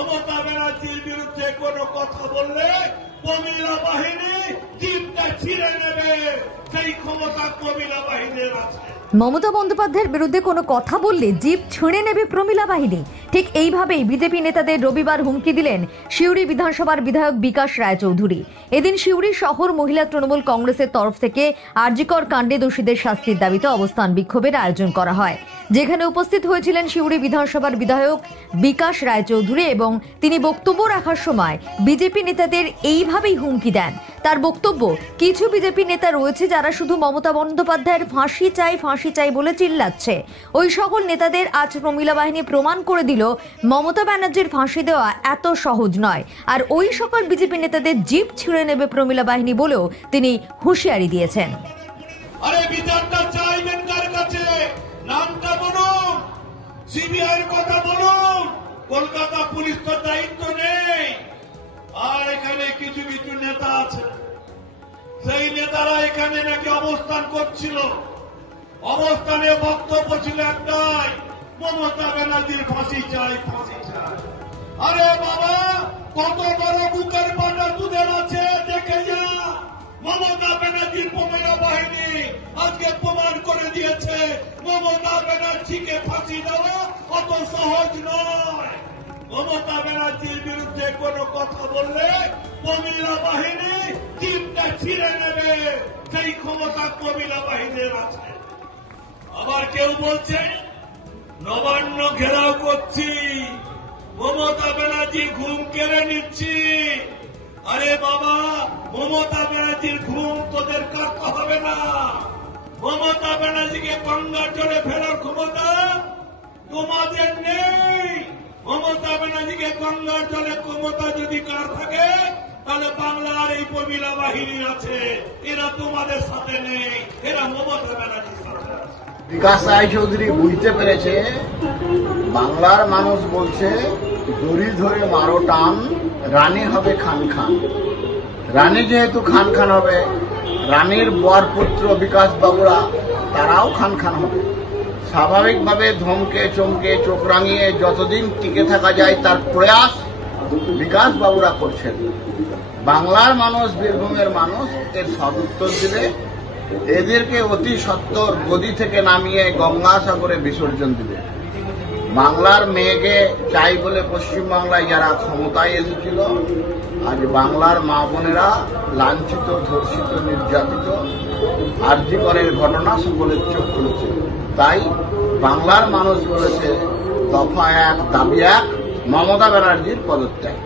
মমতা ব্যানার্জির বিরুদ্ধে কোনো কথা বললে প্রমিলা বাহিনী জিপটা ছিঁড়ে নেবে, সেই ক্ষমতা প্রমিলা বাহিনীর আছে। মমতা বন্দ্যোপাধ্যায়ের বিরুদ্ধে কোনো কথা বললে জিপ ছিঁড়ে নেবে প্রমিলা বাহিনী। ঠিক এইভাবেই বিজেপি নেতাদের রবিবার হুমকি দিলেন সিউড়ি বিধানসভার বিধায়ক বিকাশ রায়চৌধুরী। এদিন সিউড়ি শহর মহিলা তৃণমূল কংগ্রেসের তরফ থেকে আরজিকর কাণ্ডে দোষীদের শাস্তির দাবিতে অবস্থান বিক্ষোভের আয়োজন করা হয়, যেখানে উপস্থিত হয়েছিলেন সিউড়ি বিধানসভার বিধায়ক বিকাশ রায়চৌধুরী এবং তিনি বক্তব্য রাখার সময় বিজেপি নেতাদের এইভাবেই হুমকি দেন। তার বক্তব্য, কিছু বিজেপি নেতা রয়েছে যারা শুধু মমতা বন্দ্যোপাধ্যায়ের ফাঁসি চাই বলে চিল্লাচ্ছে। ওই সকল নেতাদের আজ প্রমিলা বাহিনী প্রমাণ করে দিল মমতা ব্যানার্জির ফাঁসি দেওয়া এত সহজ নয়, আর ওই সকল বিজেপি নেতাদের জিপ ছিঁড়ে নেবে প্রমিলা বাহিনী বলেও তিনি হুঁশিয়ারি দিয়েছেন। আরে বিচারটা চাইবেন কার কাছে? নামটা বলুন, সিবিআইয়ের কথা বলুন। কলকাতা পুলিশ তো দায়িত্ব নেই। আর এখানে কিছু কিছু নেতা আছে, সেই নেতারা এখানে নাকি অবস্থান করছিল। অবস্থানে বক্তব্য ছিল একটাই, মমতা ব্যানার্জির ফাঁসি চাই। আরে বাবা, কত বড় বুকের পাটা দুধের আছে দেখে যা। মমতা ব্যানার্জির প্রমিলা বাহিনী আজকে প্রমাণ করে দিয়েছে মমতা ব্যানার্জিকে ফাঁসি দেওয়া অত সহজ নয়। মমতা ব্যানার্জির বিরুদ্ধে কোনো কথা বললে প্রমিলা বাহিনী জিপটা ছিঁড়ে নেবে, সেই ক্ষমতা প্রমিলা বাহিনীর আছে। আবার কেউ বলছে নবান্ন ঘেরাও করছি, মমতা ব্যানার্জি ঘুম কেড়ে নিচ্ছি। আরে বাবা, মমতা ব্যানার্জির ঘুম তোদের কাটতে হবে না। মমতা ব্যানার্জিকে গঙ্গার জলে ফেরার ক্ষমতা তোমাদের নেই। মমতা ব্যানার্জিকে গঙ্গার জলে ক্ষমতা যদি কার থাকে, তাহলে বাংলার এই প্রমিলা বাহিনী আছে। এরা তোমাদের সাথে নেই, এরা মমতা ব্যানার্জির সাথে আছে। বিকাশ রায়চৌধুরী বুঝতে পেরেছে বাংলার মানুষ বলছে দড়ি ধরে মারো টান, রানী হবে খান খান। রানী যেহেতু খান খান হবে, রানীর বর পুত্র বিকাশ বাবুরা তারাও খান খান হবে। স্বাভাবিকভাবে ধমকে চমকে চোখ রাঙিয়ে যতদিন টিকে থাকা যায় তার প্রয়াস বিকাশ বাবুরা করছেন। বাংলার মানুষ, বীরভূমের মানুষ এর সদুত্তর দিবে। এদেরকে অতি সত্বর গদি থেকে নামিয়ে গঙ্গাসাগরে বিসর্জন দিবে। বাংলার মেয়েকে চাই বলে পশ্চিমবাংলায় যারা ক্ষমতায় এসেছিল, আজ বাংলার মা বোনেরা লাঞ্ছিত, ধর্ষিত, নির্যাতিত। আরজিকরের ঘটনা সকলের চোখ খুলেছে। তাই বাংলার মানুষ বলেছে দফা এক, দাবি এক, মমতা ব্যানার্জির পদত্যাগ।